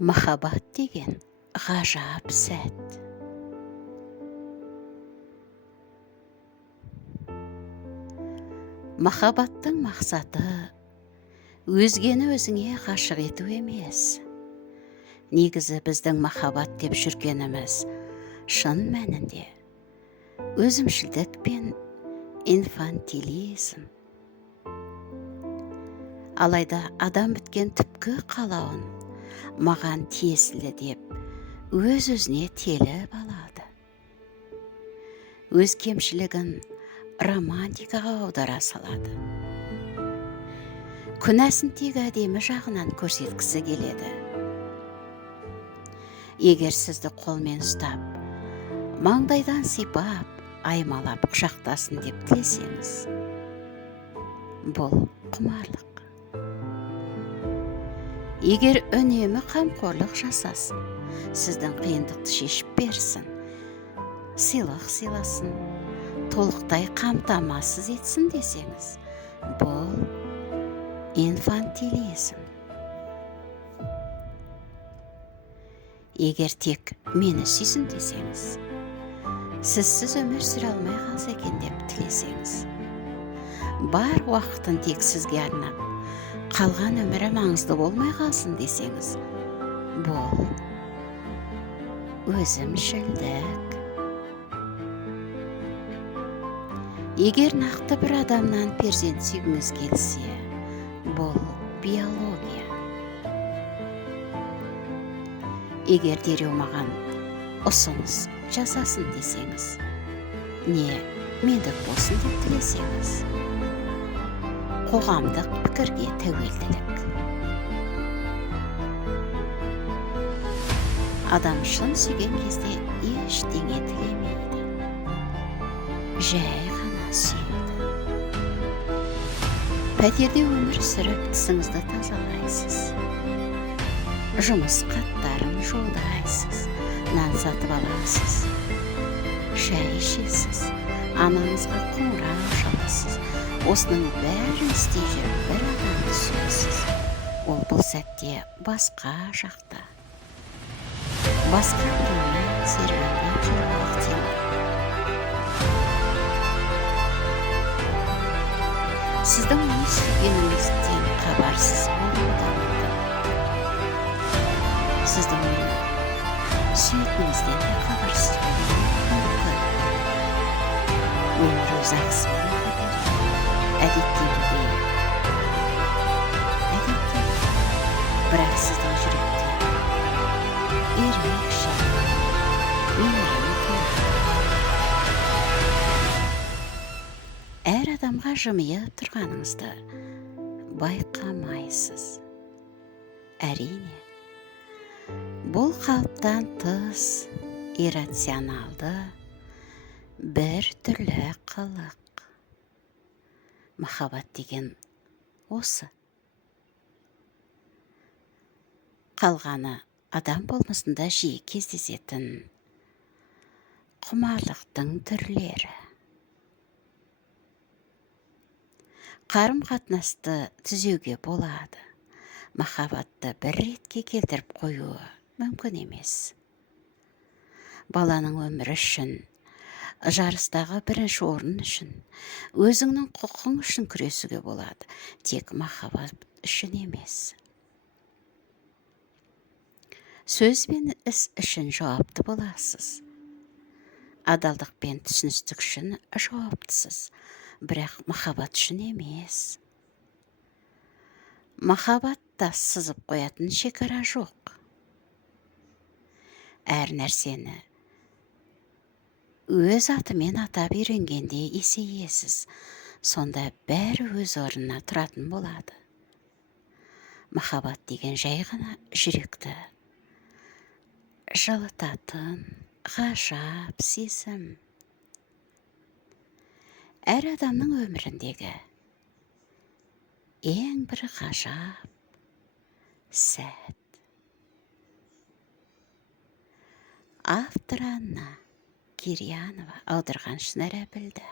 Махаббат деген ғажап сәт. Махаббаттың мақсаты өзгені өзіңе ғашық ету емес. Негізі біздің махаббат деп жүргеніміз шын мәнінде өзімшілдік пен инфантилизм. Алайда адам біткен түпкі қалауын маған тиесілі деп өз-өзіне теліп алады. Өз кемшілігін романтикаға аудара салады. Күнәсін тек әдемі жағынан көрсеткісі келеді. Егер сізді қолмен ұстап, маңдайдан сипап, аймалап құшақтасын деп тілесеңіз, бұл құмарлық. Егер үнемі қамқорлық жасасын, сіздің қиындықты шешіп берсін, сыйлық сыйласын, толықтай қамтамасыз етсін десеңіз, бұл инфантилизм. Егер тек мені сүйсін десеңіз, сізсіз өмір сүре алмай қалса екен деп тілесеңіз, бар уақытын тек сізге арнап, қалған өмірі маңызды болмай қалсын десеңіз, бұл өзімшілдік. Егер нақты бір адамнан перзент сүйгіңіз келсе, бұл биология. Егер дереу маған ұсыныс жасасын десеңіз, не мендік болсын деп тілесеңіз, қоғамдық пікірге тәуелділік. Адам шын сүйген кезде ештеңе тілемейді, жай ғана сүйеді. Пәтерде өмір сүріп тісіңізді тазалайсыз, жұмыс хаттарын жолдайсыз, нан сатып аласыз, шай ішесіз, анаңызға қоңырау шаласыз. Осының бәрін істей жүріп бір адамды сүйесіз. Ол бұл сәтте басқа жақта, басқа біреумен серуендеп жүріп ықтимал. Сіздің оны сүйгеніңізден хабарсыз болуы да мүмкін. Сіздің оны сүйетініңізден де хабарсыз болуы мүмкін. Өмір өз ақысымен қадір, әдеттегідей. Бірақ сіздің жүректе ерекше мейірім тұрады. Әр адамға жымия тұрғаныңызды байқамайсыз. Әрине, бұл қалыптан тыс иррационалды бір түрлі қылық. Махаббат деген осы. Қалғаны адам болмысында жиі кездесетін құмарлықтың түрлері. Қарым-қатынасты түзеуге болады. Махаббатты бір ретке келтіріп қоюы мүмкін емес. Баланың өмірі үшін, жарыстағы бірінші орын үшін, өзіңнің құқың үшін күресуге болады, тек махаббат үшін емес. Сөз бен іс үшін жауапты боласыз. Адалдық пен түсіністік үшін жауаптысыз, бірақ махаббат үшін емес. Махаббатта сызып қоятын шекара жоқ. Әр нәрсені өз атымен атап үйренгенде есейесіз, сонда бәрі өз орнына тұратын болады. Махаббат деген жай ғана жүректі жылытатын ғажап сезім. Әр адамның өміріндегі ең бір ғажап сәт. Автор Анна Кирьянова, аударған Шынар Әбілда.